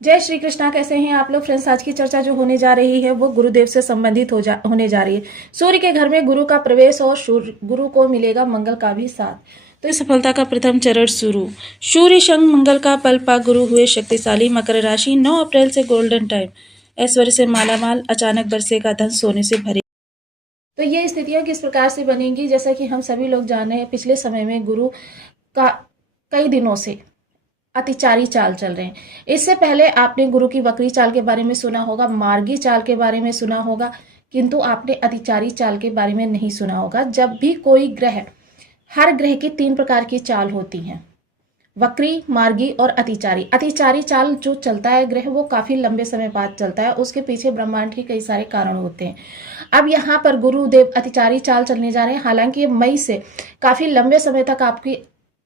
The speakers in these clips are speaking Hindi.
जय श्री कृष्णा। कैसे हैं आप लोग फ्रेंड्स। आज की चर्चा जो होने जा रही है वो गुरुदेव से संबंधित होने जा रही है। सूर्य के घर में गुरु का प्रवेश और गुरु को मिलेगा मंगल का भी साथ। तो इस सफलता का प्रथम चरण शुरू। सूर्य संग मंगल का पल पाक गुरु हुए शक्तिशाली। मकर राशि 9 अप्रैल से गोल्डन टाइम। ऐश्वर्य से मालामाल। अचानक बरसेगा धन सोने से भरे। तो ये स्थितियां किस प्रकार से बनेंगी, जैसा कि हम सभी लोग जान रहे हैं पिछले समय में गुरु का कई दिनों से अतिचारी चाल चल रहे हैं। इससे पहले आपने गुरु की वक्री चाल के बारे में सुना होगा, मार्गी चाल के बारे में सुना होगा, किंतु आपने अतिचारी चाल के बारे में नहीं सुना होगा। जब भी कोई ग्रह, हर ग्रह की 3 प्रकार की चाल होती हैं, वक्री, मार्गी और अतिचारी। अतिचारी चाल जो चलता है ग्रह वो काफी लंबे समय बाद चलता है, उसके पीछे ब्रह्मांड के कई सारे कारण होते हैं। अब यहाँ पर गुरुदेव अतिचारी चाल चलने जा रहे हैं। हालांकि ये मई से काफी लंबे समय तक आपकी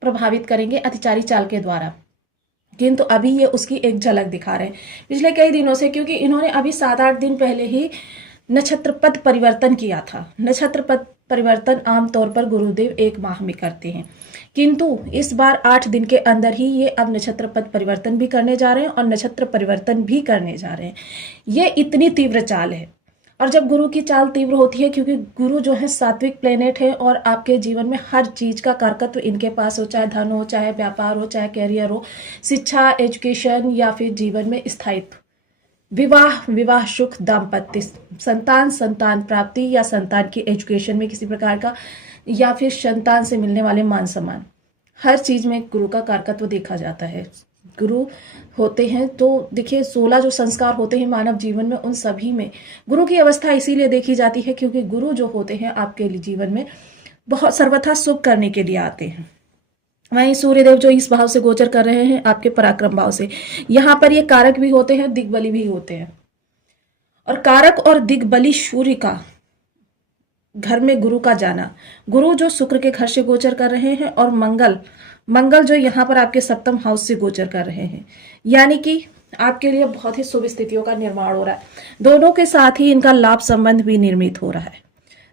प्रभावित करेंगे अतिचारी चाल के द्वारा, किंतु अभी ये उसकी एक झलक दिखा रहे हैं पिछले कई दिनों से, क्योंकि इन्होंने अभी 7-8 दिन पहले ही नक्षत्र पद परिवर्तन किया था। नक्षत्र पद परिवर्तन आमतौर पर गुरुदेव 1 माह में करते हैं, किंतु इस बार 8 दिन के अंदर ही ये अब नक्षत्र पद परिवर्तन भी करने जा रहे हैं और नक्षत्र परिवर्तन भी करने जा रहे हैं। ये इतनी तीव्र चाल है। और जब गुरु की चाल तीव्र होती है, क्योंकि गुरु जो है सात्विक प्लेनेट है और आपके जीवन में हर चीज का कारकत्व इनके पास हो, चाहे धन हो, चाहे व्यापार हो, चाहे कैरियर हो, शिक्षा, एजुकेशन या फिर जीवन में स्थायित्व, विवाह सुख, दाम्पत्य, संतान प्राप्ति या संतान की एजुकेशन में किसी प्रकार का, या फिर संतान से मिलने वाले मान सम्मान, हर चीज में गुरु का कारकत्व देखा जाता है। गुरु होते हैं तो देखिए 16 जो संस्कार होते हैं मानव जीवन में, उन सभी में गुरु की अवस्था इसीलिए देखी जाती है क्योंकि गुरु जो होते हैं आपके लिए जीवन में बहुत सर्वथा शुभ करने के लिए आते हैं। वहीं सूर्यदेव जो इस भाव से गोचर कर रहे हैं आपके पराक्रम भाव से, यहाँ पर ये कारक भी होते हैं, दिग्बली भी होते हैं। और कारक और दिग्बली सूर्य का घर में गुरु का जाना, गुरु जो शुक्र के घर से गोचर कर रहे हैं और मंगल जो यहाँ पर आपके सप्तम हाउस से गोचर कर रहे हैं, यानी कि आपके लिए बहुत ही शुभ स्थितियों का निर्माण हो रहा है। दोनों के साथ ही इनका लाभ संबंध भी निर्मित हो रहा है।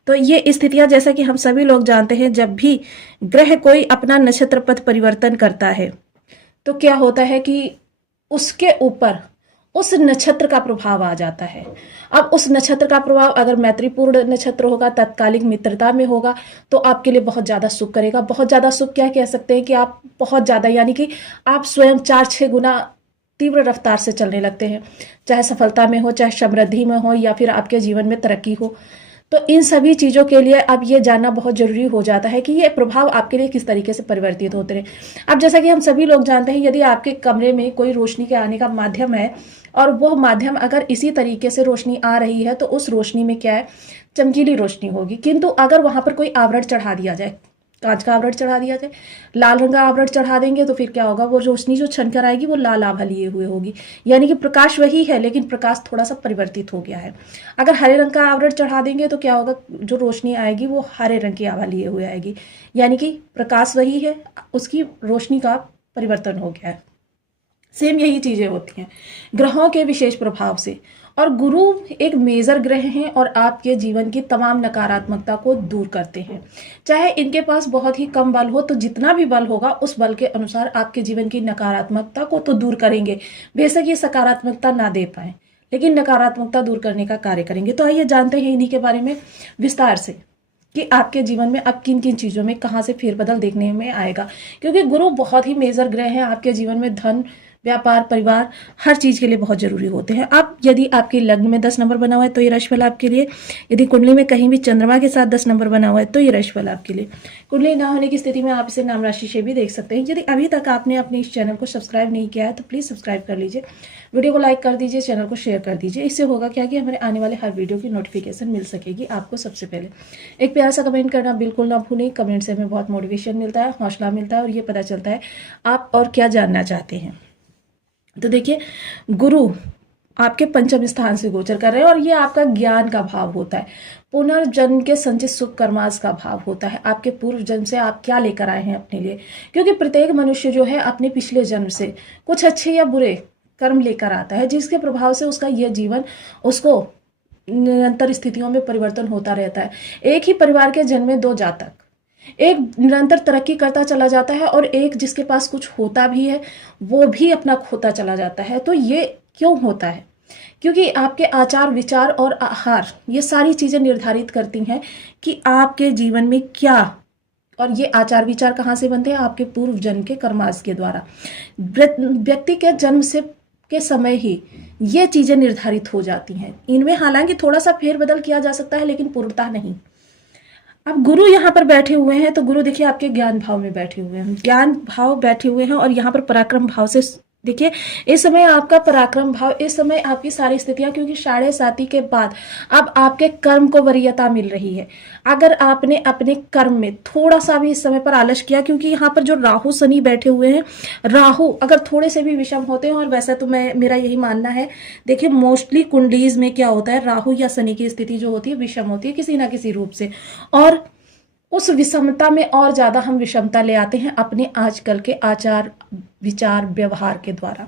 तो ये स्थितियां, जैसा कि हम सभी लोग जानते हैं, जब भी ग्रह कोई अपना नक्षत्र पथ परिवर्तन करता है तो क्या होता है कि उसके ऊपर उस नक्षत्र का प्रभाव आ जाता है। अब उस नक्षत्र का प्रभाव अगर मैत्रीपूर्ण नक्षत्र होगा, तत्कालिक मित्रता में होगा, तो आपके लिए बहुत ज्यादा सुख करेगा। बहुत ज्यादा सुख क्या कह सकते हैं कि आप बहुत ज्यादा, यानी कि आप स्वयं 4-6 गुना तीव्र रफ्तार से चलने लगते हैं, चाहे सफलता में हो, चाहे समृद्धि में हो, या फिर आपके जीवन में तरक्की हो। तो इन सभी चीजों के लिए अब ये जानना बहुत जरूरी हो जाता है कि ये प्रभाव आपके लिए किस तरीके से परिवर्तित होते हैं। अब जैसा कि हम सभी लोग जानते हैं, यदि आपके कमरे में कोई रोशनी के आने का माध्यम है और वो माध्यम अगर इसी तरीके से रोशनी आ रही है तो उस रोशनी में क्या है, चमकीली रोशनी होगी। किंतु अगर वहां पर कोई आवरण चढ़ा दिया जाए, कांच का आवरण चढ़ा दिया जाए, लाल रंग का आवरण चढ़ा देंगे, तो फिर क्या होगा, वो रोशनी जो छन कर आएगी वो लाल आभा लिए हुए होगी, यानी कि प्रकाश वही है लेकिन प्रकाश थोड़ा सा परिवर्तित हो गया है। अगर हरे रंग का आवरण चढ़ा देंगे तो क्या होगा, जो रोशनी आएगी वो हरे रंग की आभा लिए हुए आएगी, यानी कि प्रकाश वही है, उसकी रोशनी का परिवर्तन हो गया है। सेम यही चीजें होती हैं ग्रहों के विशेष प्रभाव से। और गुरु एक मेजर ग्रह हैं और आपके जीवन की तमाम नकारात्मकता को दूर करते हैं। चाहे इनके पास बहुत ही कम बल हो, तो जितना भी बल होगा उस बल के अनुसार आपके जीवन की नकारात्मकता को तो दूर करेंगे। बेशक ये सकारात्मकता ना दे पाए, लेकिन नकारात्मकता दूर करने का कार्य करेंगे। तो आइए जानते हैं इन्हीं के बारे में विस्तार से कि आपके जीवन में अब किन किन चीजों में कहां से फेरबदल देखने में आएगा, क्योंकि गुरु बहुत ही मेजर ग्रह है आपके जीवन में। धन, व्यापार, परिवार, हर चीज के लिए बहुत जरूरी होते हैं। अब यदि आपके लग्न में 10 नंबर बना हुआ है तो ये राशिफल आपके लिए। यदि कुंडली में कहीं भी चंद्रमा के साथ 10 नंबर बना हुआ है तो ये राशिफल आपके लिए। कुंडली ना होने की स्थिति में आप इसे नाम राशि से भी देख सकते हैं। यदि अभी तक आपने अपने इस चैनल को सब्सक्राइब नहीं किया है तो प्लीज सब्सक्राइब कर लीजिए, वीडियो को लाइक कर दीजिए, चैनल को शेयर कर दीजिए। इससे होगा क्या कि हमारे आने वाले हर वीडियो की नोटिफिकेशन मिल सकेगी आपको सबसे पहले। एक प्यारा सा कमेंट करना बिल्कुल ना भूलें। कमेंट से हमें बहुत मोटिवेशन मिलता है, हौसला मिलता है और ये पता चलता है आप और क्या जानना चाहते हैं। तो देखिए, गुरु आपके पंचम स्थान से गोचर कर रहे हैं और ये आपका ज्ञान का भाव होता है। पुनर्जन्म के संचित सुख कर्मास का भाव होता है। आपके पूर्व जन्म से आप क्या लेकर आए हैं अपने लिए, क्योंकि प्रत्येक मनुष्य जो है अपने पिछले जन्म से कुछ अच्छे या बुरे कर्म लेकर आता है, जिसके प्रभाव से उसका यह जीवन उसको निरंतर स्थितियों में परिवर्तन होता रहता है। एक ही परिवार के जन्मे 2 जातक, एक निरंतर तरक्की करता चला जाता है और एक जिसके पास कुछ होता भी है वो भी अपना खोता चला जाता है। तो ये क्यों होता है? क्योंकि आपके आचार विचार और आहार ये सारी चीजें निर्धारित करती हैं कि आपके जीवन में क्या, और ये आचार विचार कहाँ से बनते हैं? आपके पूर्व जन्म के कर्मास के द्वारा। व्यक्ति के जन्म से के समय ही ये चीजें निर्धारित हो जाती हैं। इनमें हालांकि थोड़ा सा फेरबदल किया जा सकता है लेकिन पूर्णतः नहीं। अब गुरु यहाँ पर बैठे हुए हैं तो गुरु देखिए आपके ज्ञान भाव में बैठे हुए हैं, ज्ञान भाव बैठे हुए हैं और यहाँ पर पराक्रम भाव से देखिए इस समय आपका पराक्रम भाव, इस समय आपकी सारी स्थितियां, क्योंकि 7.5 के बाद अब आपके कर्म को वरीयता मिल रही है। अगर आपने अपने कर्म में थोड़ा सा भी इस समय पर आलस किया, क्योंकि यहाँ पर जो राहु शनि बैठे हुए हैं, राहु अगर थोड़े से भी विषम होते हैं, और वैसा तो मेरा यही मानना है, देखिए मोस्टली कुंडलीज में क्या होता है, राहु या शनि की स्थिति जो होती है विषम होती है किसी ना किसी रूप से, और उस विषमता में और ज्यादा हम विषमता ले आते हैं अपने आजकल के आचार विचार व्यवहार के द्वारा।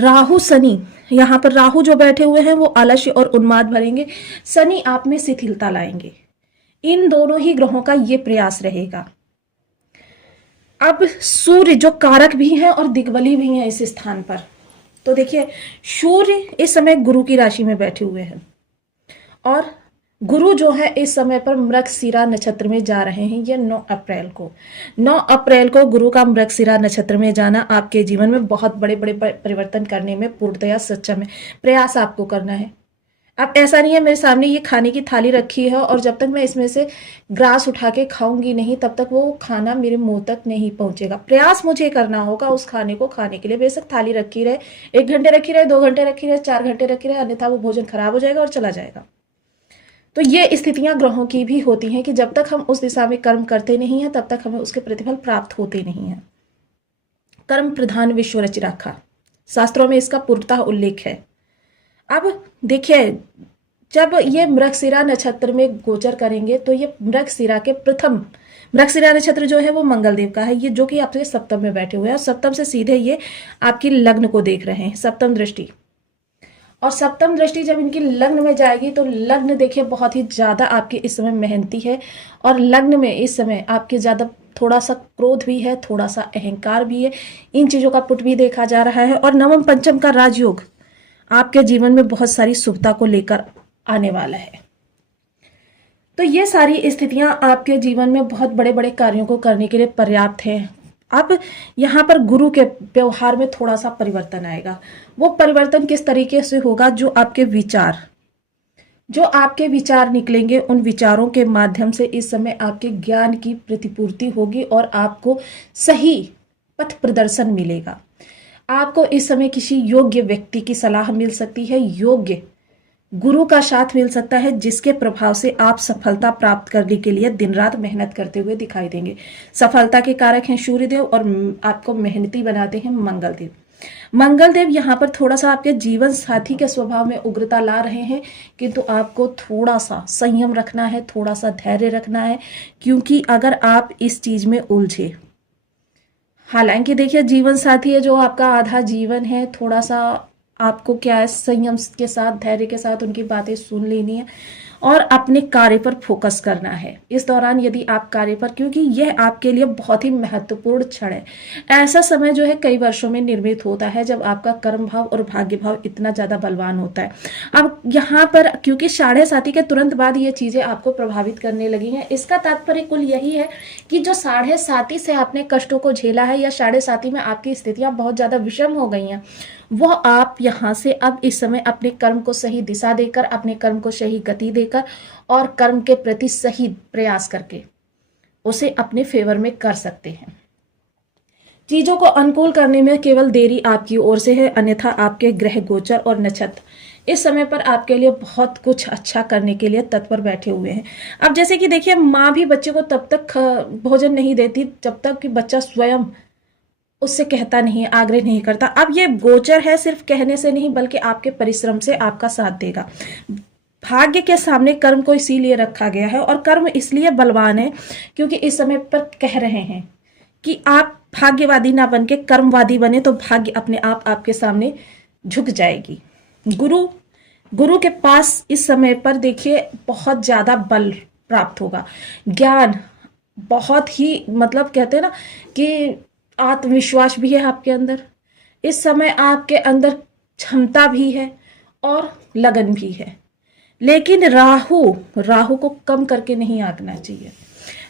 राहु शनि, यहाँ पर राहु जो बैठे हुए हैं वो आलस्य और उन्माद भरेंगे, शनि आप में शिथिलता लाएंगे। इन दोनों ही ग्रहों का ये प्रयास रहेगा। अब सूर्य जो कारक भी हैं और दिग्बली भी हैं इस स्थान पर, तो देखिए सूर्य इस समय गुरु की राशि में बैठे हुए हैं और गुरु जो है इस समय पर मृगशिरा नक्षत्र में जा रहे हैं। ये 9 अप्रैल को 9 अप्रैल को गुरु का मृगशिरा नक्षत्र में जाना आपके जीवन में बहुत बड़े बड़े परिवर्तन करने में पूर्णतया सक्षम है। प्रयास आपको करना है। अब ऐसा नहीं है मेरे सामने ये खाने की थाली रखी है और जब तक मैं इसमें से ग्रास उठा के खाऊंगी नहीं तब तक वो खाना मेरे मुंह तक नहीं पहुंचेगा। प्रयास मुझे करना होगा उस खाने को खाने के लिए। बेशक थाली रखी रहे, 1 घंटे रखी रहे, 2 घंटे रखी रहे, 4 घंटे रखी रहे, अन्यथा वो भोजन खराब हो जाएगा और चला जाएगा। तो ये स्थितियां ग्रहों की भी होती हैं कि जब तक हम उस दिशा में कर्म करते नहीं हैं तब तक हमें उसके प्रतिफल प्राप्त होते नहीं हैं। कर्म प्रधान विश्व रचि राखा, शास्त्रों में इसका पूर्णतः उल्लेख है। अब देखिए जब ये मृगशिरा नक्षत्र में गोचर करेंगे तो ये मृगशिरा के प्रथम, मृगशिरा नक्षत्र जो है वो मंगल देव का है, ये जो कि आपके सप्तम में बैठे हुए हैं और सप्तम से सीधे ये आपकी लग्न को देख रहे हैं, सप्तम दृष्टि। और सप्तम दृष्टि जब इनकी लग्न में जाएगी तो लग्न देखिए बहुत ही ज्यादा आपके इस समय मेहनती है और लग्न में इस समय आपके ज्यादा थोड़ा सा क्रोध भी है, थोड़ा सा अहंकार भी है, इन चीजों का पुट भी देखा जा रहा है। और नवम पंचम का राजयोग आपके जीवन में बहुत सारी शुभता को लेकर आने वाला है। तो ये सारी स्थितियां आपके जीवन में बहुत बड़े बड़े कार्यों को करने के लिए पर्याप्त है। अब यहाँ पर गुरु के व्यवहार में थोड़ा सा परिवर्तन आएगा। वो परिवर्तन किस तरीके से होगा? जो आपके विचार निकलेंगे उन विचारों के माध्यम से इस समय आपके ज्ञान की प्रतिपूर्ति होगी और आपको सही पथ प्रदर्शन मिलेगा। आपको इस समय किसी योग्य व्यक्ति की सलाह मिल सकती है, योग्य गुरु का साथ मिल सकता है, जिसके प्रभाव से आप सफलता प्राप्त करने के लिए दिन रात मेहनत करते हुए दिखाई देंगे। सफलता के कारक हैं सूर्यदेव और आपको मेहनती बनाते हैं मंगलदेव। मंगलदेव यहाँ पर थोड़ा सा आपके जीवन साथी के स्वभाव में उग्रता ला रहे हैं, किंतु आपको थोड़ा सा संयम रखना है, थोड़ा सा धैर्य रखना है, क्योंकि अगर आप इस चीज में उलझे, हालांकि देखिए जीवन साथी है जो आपका आधा जीवन है, थोड़ा सा आपको क्या है संयम के साथ धैर्य के साथ उनकी बातें सुन लेनी है और अपने कार्य पर फोकस करना है इस दौरान। यदि आप कार्य पर, क्योंकि यह आपके लिए बहुत ही महत्वपूर्ण क्षण है। ऐसा समय जो है कई वर्षों में निर्मित होता है जब आपका कर्म भाव और भाग्य भाव इतना ज्यादा बलवान होता है। अब यहाँ पर क्योंकि 7.5 के तुरंत बाद ये चीजें आपको प्रभावित करने लगी हैं, इसका तात्पर्य कुल यही है कि जो 7.5 से आपने कष्टों को झेला है या 7.5 में आपकी स्थितियां बहुत ज्यादा विषम हो गई हैं, वो आप यहाँ से अब इस समय अपने कर्म को सही दिशा देकर, अपने कर्म को सही गति देकर और कर्म के प्रति सही प्रयास करके उसे अपने फेवर में कर सकते हैं। चीजों को अनुकूल करने में केवल देरी आपकी ओर से है, अन्यथा आपके ग्रह गोचर और नक्षत्र इस समय पर आपके लिए बहुत कुछ अच्छा करने के लिए तत्पर बैठे हुए हैं। अब जैसे कि देखिए माँ भी बच्चे को तब तक भोजन नहीं देती जब तक कि बच्चा स्वयं उससे कहता नहीं, आग्रह नहीं करता। अब ये गोचर है सिर्फ कहने से नहीं बल्कि आपके परिश्रम से आपका साथ देगा। भाग्य के सामने कर्म को इसीलिए रखा गया है और कर्म इसलिए बलवान है क्योंकि इस समय पर कह रहे हैं कि आप भाग्यवादी ना बन के कर्मवादी बने तो भाग्य अपने आप आपके सामने झुक जाएगी। गुरु के पास इस समय पर देखिए बहुत ज्यादा बल प्राप्त होगा। ज्ञान बहुत ही मतलब कहते हैं ना कि आत्मविश्वास भी है आपके अंदर। इस समय आपके अंदर क्षमता भी है और लगन भी है। लेकिन राहु राहु को कम करके नहीं आंकना चाहिए।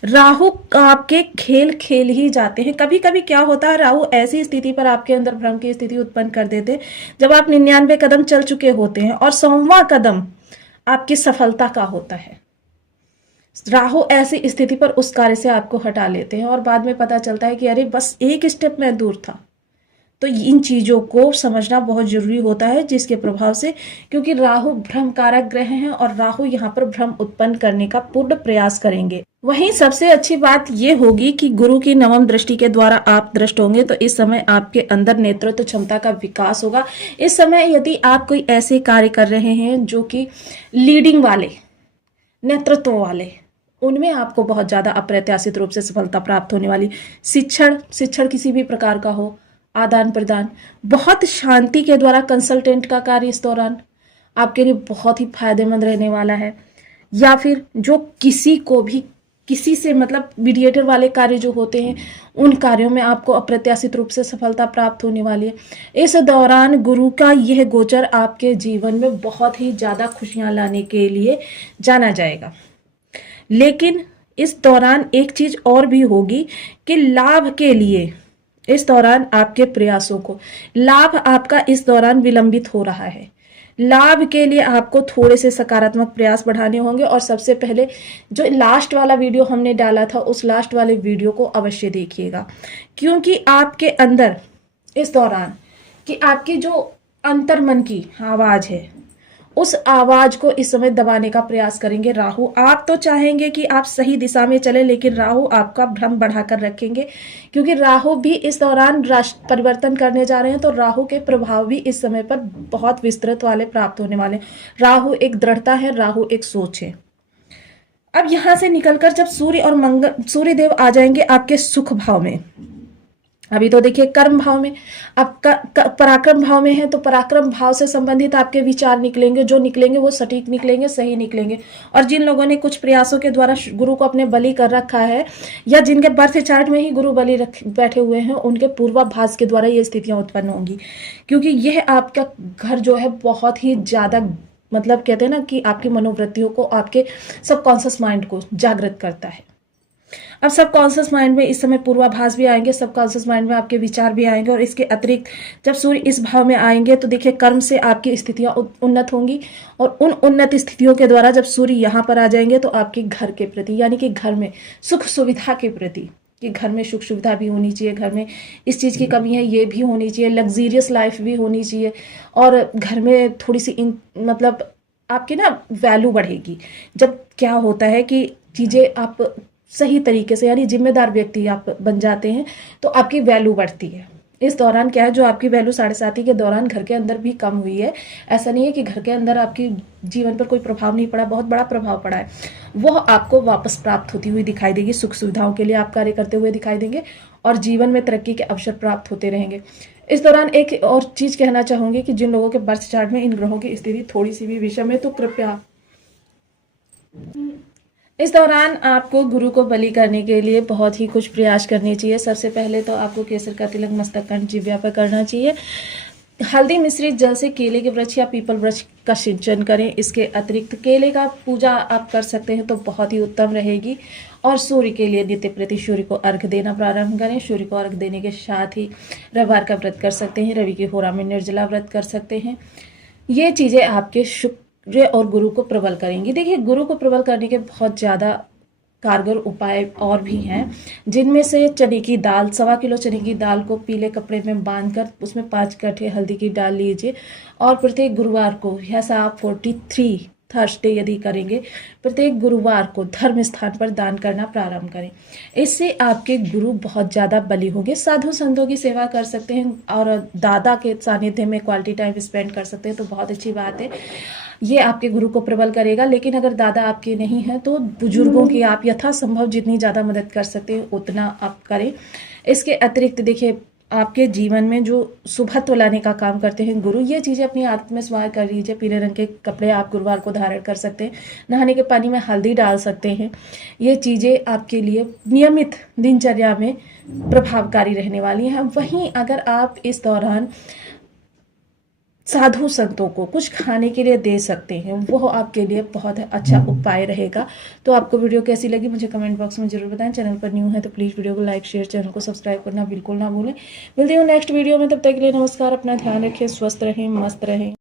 राहु आपके खेल खेल ही जाते हैं। कभी कभी क्या होता है, राहु ऐसी स्थिति पर आपके अंदर भ्रम की स्थिति उत्पन्न कर देते हैं जब आप 99 कदम चल चुके होते हैं और 100वां कदम आपकी सफलता का होता है। राहु ऐसी स्थिति पर उस कार्य से आपको हटा लेते हैं और बाद में पता चलता है कि अरे बस एक स्टेप में दूर था। तो इन चीजों को समझना बहुत जरूरी होता है, जिसके प्रभाव से, क्योंकि राहु भ्रम कारक ग्रह हैं और राहु यहाँ पर भ्रम उत्पन्न करने का पूर्ण प्रयास करेंगे। वहीं सबसे अच्छी बात यह होगी कि गुरु की नवम दृष्टि के द्वारा आप दृष्ट होंगे, तो इस समय आपके अंदर नेतृत्व क्षमता का विकास होगा। इस समय यदि आप कोई ऐसे कार्य कर रहे हैं जो कि लीडिंग वाले, नेतृत्व वाले, उनमें आपको बहुत ज्यादा अप्रत्याशित रूप से सफलता प्राप्त होने वाली। शिक्षण किसी भी प्रकार का हो, आदान प्रदान, बहुत शांति के द्वारा कंसल्टेंट का कार्य इस दौरान आपके लिए बहुत ही फायदेमंद रहने वाला है। या फिर जो किसी को भी किसी से मतलब मीडिएटर वाले कार्य जो होते हैं, उन कार्यों में आपको अप्रत्याशित रूप से सफलता प्राप्त होने वाली है। इस दौरान गुरु का यह गोचर आपके जीवन में बहुत ही ज्यादा खुशियां लाने के लिए जाना जाएगा। लेकिन इस दौरान एक चीज और भी होगी कि लाभ के लिए इस दौरान आपके प्रयासों को, लाभ आपका इस दौरान विलंबित हो रहा है। लाभ के लिए आपको थोड़े से सकारात्मक प्रयास बढ़ाने होंगे। और सबसे पहले जो लास्ट वाला वीडियो हमने डाला था, उस लास्ट वाले वीडियो को अवश्य देखिएगा, क्योंकि आपके अंदर इस दौरान कि आपकी जो अंतर्मन की आवाज है, उस आवाज को इस समय दबाने का प्रयास करेंगे राहु। आप तो चाहेंगे कि आप सही दिशा में चले, लेकिन राहु आपका भ्रम बढ़ाकर रखेंगे, क्योंकि राहु भी इस दौरान राशि परिवर्तन करने जा रहे हैं। तो राहु के प्रभाव भी इस समय पर बहुत विस्तृत वाले प्राप्त होने वाले। राहु एक दृढ़ता है, राहु एक सोच है। अब यहां से निकलकर जब सूर्य और मंगल, सूर्य देव आ जाएंगे आपके सुख भाव में। अभी तो देखिए कर्म भाव में, आपका पराक्रम भाव में है, तो पराक्रम भाव से संबंधित आपके विचार निकलेंगे। जो निकलेंगे वो सटीक निकलेंगे, सही निकलेंगे। और जिन लोगों ने कुछ प्रयासों के द्वारा गुरु को अपने बलि कर रखा है, या जिनके बर्थ चार्ट में ही गुरु बलि बैठे हुए हैं, उनके पूर्वाभास के द्वारा ये स्थितियां उत्पन्न होंगी। क्योंकि यह आपका घर जो है बहुत ही ज्यादा मतलब कहते हैं ना कि आपकी मनोवृत्तियों को, आपके सबकॉन्शियस माइंड को जागृत करता है। अब सबकॉन्शियस माइंड में इस समय पूर्वाभास भी आएंगे, सबकॉन्शियस माइंड में आपके विचार भी आएंगे। और इसके अतिरिक्त जब सूर्य इस भाव में आएंगे तो देखिए कर्म से आपकी स्थितियां उन्नत होंगी। और उन उन्नत स्थितियों के द्वारा जब सूर्य यहाँ पर आ जाएंगे तो आपके घर के प्रति, यानी कि घर में सुख सुविधा के प्रति, कि घर में सुख सुविधा भी होनी चाहिए, घर में इस चीज़ की कमी है ये भी होनी चाहिए, लग्जीरियस लाइफ भी होनी चाहिए। और घर में थोड़ी सी मतलब आपकी ना वैल्यू बढ़ेगी। जब क्या होता है कि चीज़ें आप सही तरीके से, यानी जिम्मेदार व्यक्ति आप बन जाते हैं, तो आपकी वैल्यू बढ़ती है। इस दौरान क्या है, जो आपकी वैल्यू 7.5 के दौरान घर के अंदर भी कम हुई है, ऐसा नहीं है कि घर के अंदर आपकी जीवन पर कोई प्रभाव नहीं पड़ा, बहुत बड़ा प्रभाव पड़ा है, वह आपको वापस प्राप्त होती हुई दिखाई देगी। सुख सुविधाओं के लिए आप कार्य करते हुए दिखाई देंगे और जीवन में तरक्की के अवसर प्राप्त होते रहेंगे। इस दौरान एक और चीज कहना चाहूंगी कि जिन लोगों के बर्थ चार्ट में इन ग्रहों की स्थिति थोड़ी सी भी विषम है, तो कृपया इस दौरान आपको गुरु को बलि करने के लिए बहुत ही कुछ प्रयास करने चाहिए। सबसे पहले तो आपको केसर का तिलक मस्तक कंठ जिह्वा पर करना चाहिए। हल्दी मिश्रित जल से केले के वृक्ष या पीपल वृक्ष का सिंचन करें। इसके अतिरिक्त केले का पूजा आप कर सकते हैं तो बहुत ही उत्तम रहेगी। और सूर्य के लिए नित्य प्रति सूर्य को अर्घ देना प्रारंभ करें। सूर्य को अर्घ देने के साथ ही रविवार का व्रत कर सकते हैं, रवि की होरा में निर्जला व्रत कर सकते हैं। ये चीज़ें आपके शुक्र और गुरु को प्रबल करेंगी। देखिए, गुरु को प्रबल करने के बहुत ज़्यादा कारगर उपाय और भी हैं, जिनमें से चने की दाल, 1.25 किलो चने की दाल को पीले कपड़े में बांधकर उसमें 5 गट्ठे हल्दी की डाल लीजिए और प्रत्येक गुरुवार को, ऐसा आप 43 थर्सडे यदि करेंगे, प्रत्येक गुरुवार को धर्म स्थान पर दान करना प्रारंभ करें। इससे आपके गुरु बहुत ज़्यादा बली होंगे। साधु संतों की सेवा कर सकते हैं और दादा के सानिध्य में क्वालिटी टाइम स्पेंड कर सकते हैं, तो बहुत अच्छी बात है। ये आपके गुरु को प्रबल करेगा। लेकिन अगर दादा आपके नहीं हैं तो बुजुर्गों की आप यथासंभव जितनी ज़्यादा मदद कर सकते हैं उतना आप करें। इसके अतिरिक्त देखिए, आपके जीवन में जो शुभत्व लाने का काम करते हैं गुरु, ये चीज़ें अपनी आदत में समार कर लीजिए। पीले रंग के कपड़े आप गुरुवार को धारण कर सकते हैं। नहाने के पानी में हल्दी डाल सकते हैं। ये चीज़ें आपके लिए नियमित दिनचर्या में प्रभावकारी रहने वाली हैं। वहीं अगर आप इस दौरान साधु संतों को कुछ खाने के लिए दे सकते हैं, वो आपके लिए बहुत अच्छा उपाय रहेगा। तो आपको वीडियो कैसी लगी मुझे कमेंट बॉक्स में जरूर बताएं। चैनल पर न्यू है तो प्लीज़ वीडियो को लाइक शेयर, चैनल को सब्सक्राइब करना बिल्कुल ना भूलें। मिलती हूँ नेक्स्ट वीडियो में, तब तक के लिए नमस्कार। अपना ध्यान रखें, स्वस्थ रहें, मस्त रहें।